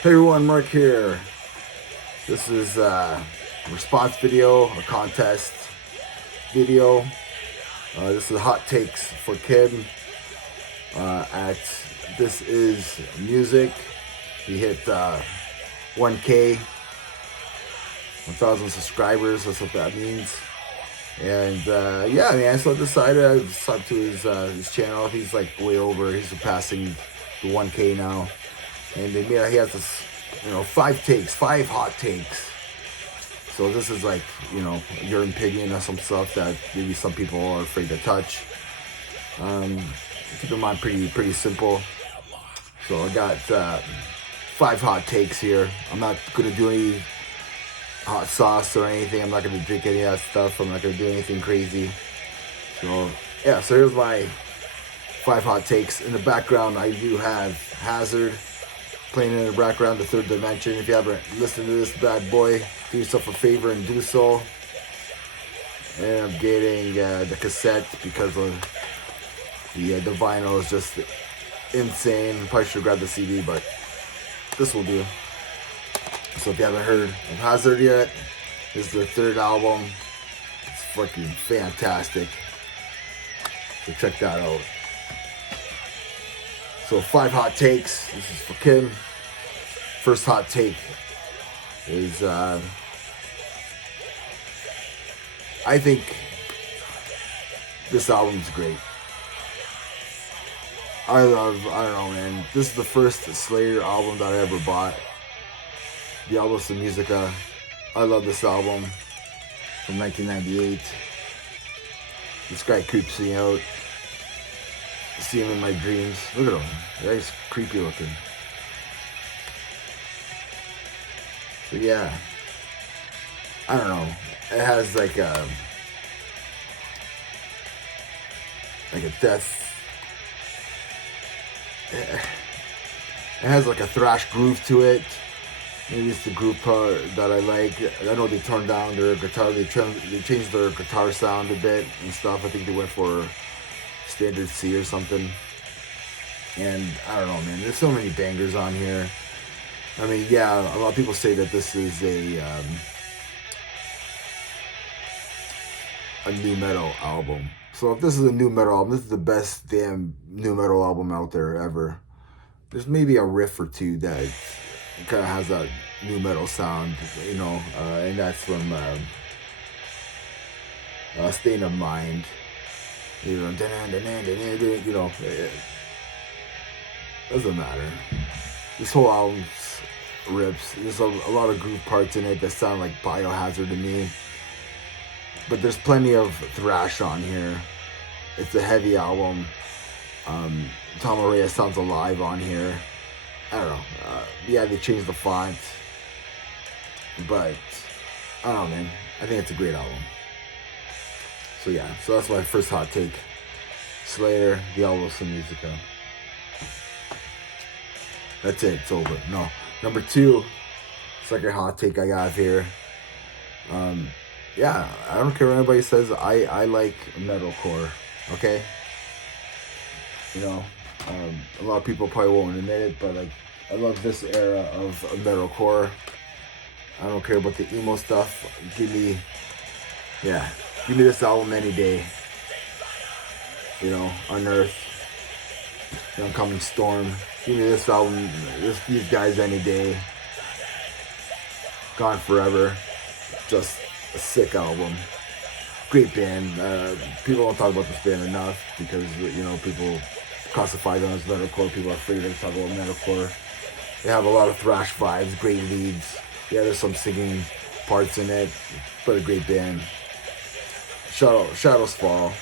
Hey everyone, Mark here. This is a response video, a contest video. This is hot takes for Kim. At This is music. He hit 1K, 1,000 subscribers. That's what that means. And yeah, I so I decided I subbed to his channel. He's like way over. He's surpassing the 1K now. And he has this, 5 hot takes. So this is like, your opinion on some stuff that maybe some people are afraid to touch. Keep in mind, pretty simple. So I got 5 hot takes here. I'm not gonna do any hot sauce or anything. I'm not gonna drink any of that stuff. I'm not gonna do anything crazy. So yeah, so here's my 5 hot takes. In the background, I do have Hazard playing in the background, the Third Dimension. If you haven't listened to this bad boy, do yourself a favor and do so. And I'm getting the cassette because of the vinyl is just insane. Probably should grab the CD, but this will do. So if you haven't heard of Hazard yet, this is their 3rd album. It's fucking fantastic. So check that out. So 5 hot takes. This is for Kim. First hot take is I think this album's great. I don't know, man. This is the first Slayer album that I ever bought. The Albus of Musica. I love this album from 1998. This guy creeps me out. I see him in my dreams. Look at him. The guy's creepy looking. So yeah, I don't know. It has like a death. It has like a thrash groove to it. Maybe it's the groove part that I like. I know they turned down their guitar. They changed their guitar sound a bit and stuff. I think they went for standard C or something. And I don't know, man. There's so many bangers on here. I mean, yeah, a lot of people say that this is a nu metal album. So if this is a nu metal album, this is the best damn nu metal album out there ever. There's maybe a riff or two that kind of has that nu metal sound, and that's from State of Mind. It doesn't matter. This whole album rips. There's a lot of groove parts in it that sound like Biohazard to me. But there's plenty of thrash on here. It's a heavy album. Tom Araya sounds alive on here. I don't know. Yeah, they changed the font. But, I don't know, man. I think it's a great album. So yeah, so that's my first hot take. Slayer, the Albus of Musica. That's it, it's over. No. Number 2, second hot take I got here. Yeah, I don't care what anybody says. I like metalcore, okay? A lot of people probably won't admit it, but like, I love this era of metalcore. I don't care about the emo stuff. Give me this album any day. Unearth, Oncoming Storm. Give me this album, these guys any day. Gone Forever. Just a sick album. Great band. People don't talk about this band enough because, people classify them as metalcore. People are afraid to talk about metalcore. They have a lot of thrash vibes, great leads. Yeah, there's some singing parts in it, but a great band. Shadows Fall.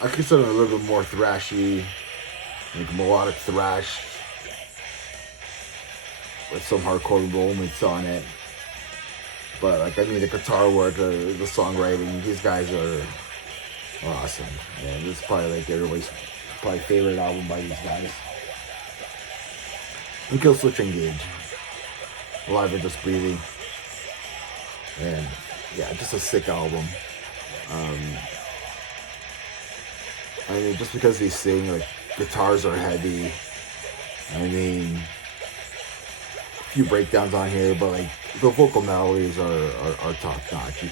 I consider it a little bit more thrashy, like melodic thrash, with some hardcore moments on it. But the guitar work, the songwriting, these guys are awesome. And this is probably like everybody's probably favorite album by these guys. And Killswitch Engage, Alive or Just Breathing, and yeah, just a sick album. Just because they sing, like, guitars are heavy, I mean, a few breakdowns on here, but like the vocal melodies are top notch. You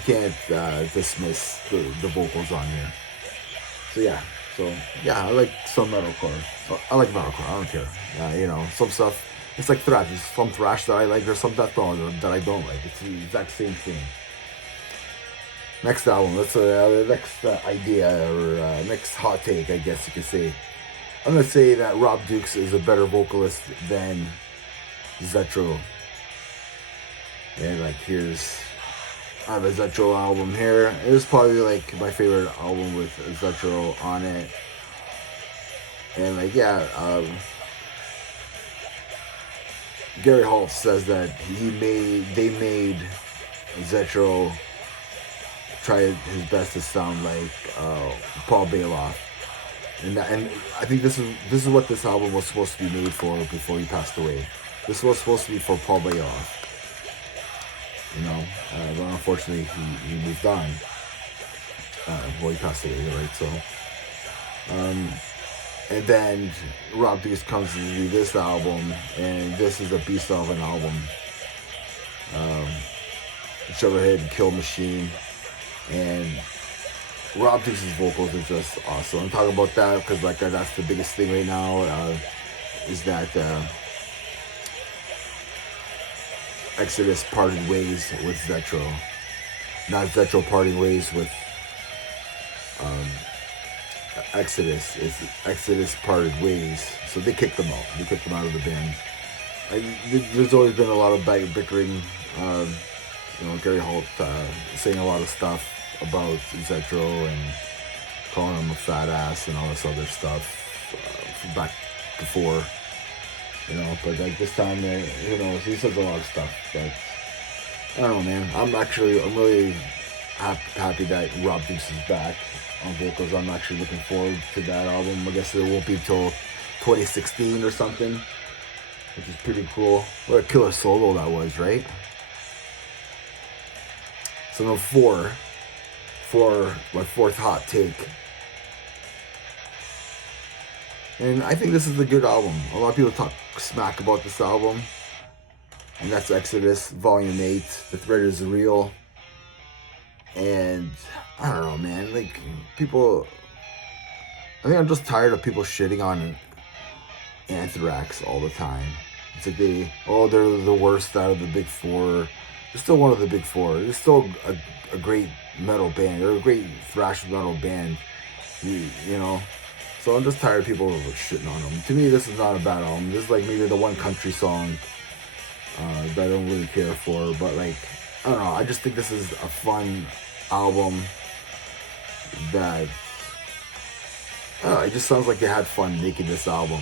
can't dismiss the vocals on here. So yeah, I like some metalcore. I like metalcore. I don't care. Some stuff. It's like thrash. There's some thrash that I like. There's some death metal that I don't like. It's the exact same thing. Next album. That's the next idea or next hot take, I guess you could say. I'm gonna say that Rob Dukes is a better vocalist than Zetro. And like here's I have a Zetro album here. It was probably like my favorite album with Zetro on it. And like Gary Holt says that they made Zetro try his best to sound like Paul Bailoff. And I think this is what this album was supposed to be made for before he passed away. This was supposed to be for Paul Bailoff. But unfortunately he moved on. He passed away, right? So, and then Rob Dukes comes to do this album, and this is a beast of an album. Shovelhead and Kill Machine, and Rob Dukes' vocals are just awesome. I'm talking about that because that's the biggest thing right now. Is that Exodus parted ways with Zetro. Not Zetro parting ways with Exodus. It's Exodus parted ways. So they kicked them out. They kicked them out of the band. There's always been a lot of bickering. Gary Holt saying a lot of stuff about Zetro and calling him a fat ass and all this other stuff from back before. But like this time, he says a lot of stuff. But I don't know, man. I'm really happy that Rob Dukes is back on vocals. I'm actually looking forward to that album. I guess it won't be till 2016 or something, which is pretty cool. What a killer solo that was, right? So number for my fourth hot take. And I think this is a good album. A lot of people talk smack about this album. And that's Exodus, Volume 8. The Threat is Real. And I don't know, man. Like, people... I think I'm just tired of people shitting on Anthrax all the time. It's like they're the worst out of the big four. They're still one of the big four. They're still a great metal band. They're a great thrash metal band. So I'm just tired of people shitting on them. To me, this is not a bad album. This is like maybe the one country song that I don't really care for. But like, I don't know. I just think this is a fun album that... it just sounds like they had fun making this album.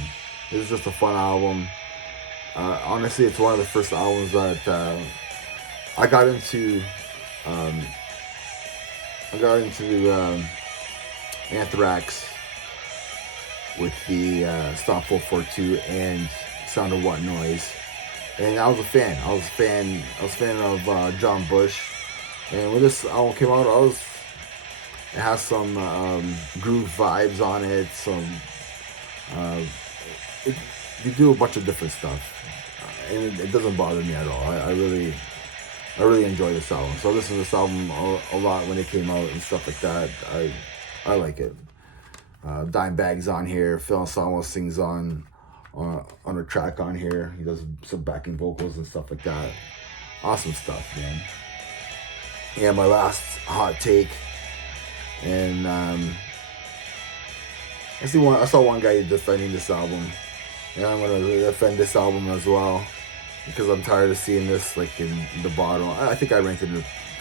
It was just a fun album. Honestly, it's one of the first albums that I got into Anthrax with the Stop 442 and Sound of What Noise, and I was a fan. I was a fan of John Bush, and when this album came out, it has some groove vibes on it. They do a bunch of different stuff, and it doesn't bother me at all. I really enjoy this album. So I listened to this album a lot when it came out and stuff like that. I like it. Dimebag's on here. Phil Anselmo sings on a track on here. He does some backing vocals and stuff like that. Awesome stuff, man. Yeah, my last hot take. And I saw one guy defending this album. And I'm going to defend this album as well. Because I'm tired of seeing this like in the bottom. I think I ranked it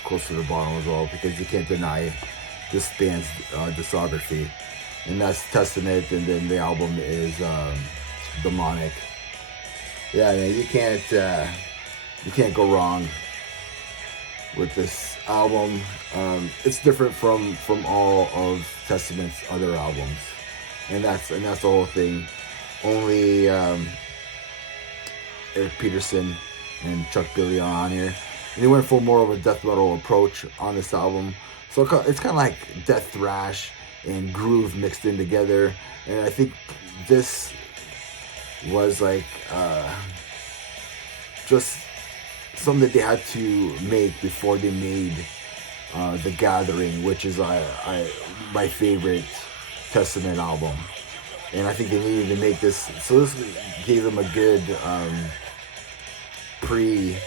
close to the bottom as well. Because you can't deny this band's discography. And that's Testament, and then the album is Demonic. Yeah, man, you can't go wrong with this album. It's different from all of Testament's other albums, and that's the whole thing. Only Eric Peterson and Chuck Billy are on here, and they went for more of a death metal approach on this album. So it's kind of like death thrash and groove mixed in together, and I think this was like just something that they had to make before they made The Gathering, which is my favorite Testament album. And I think they needed to make this, so this gave them a good pre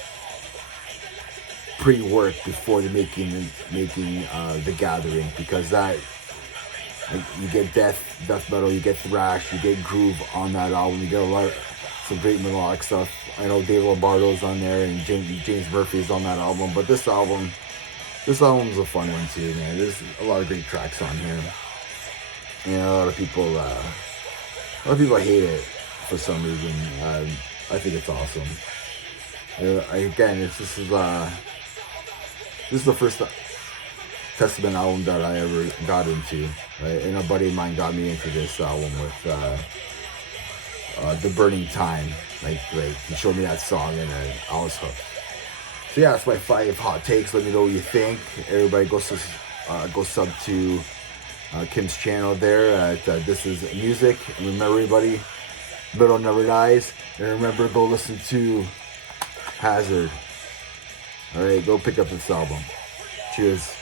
work before the making The Gathering, because that, like, you get death metal, you get thrash, you get groove on that album, you get some great melodic stuff. I know Dave Lombardo's on there and James Murphy's on that album, but this album's a fun one too, man. There's a lot of great tracks on here, and a lot of people hate it for some reason. I think it's awesome. This is the first Testament album that I ever got into, right? And a buddy of mine got me into this album with The Burning Time. Like he showed me that song and I was hooked. So yeah, that's my 5 hot takes. Let me know what you think. Everybody go sub to Kim's channel there at This Is Music. And remember, everybody, metal never dies. And remember, go listen to Hazard. Alright, go pick up this album. Cheers.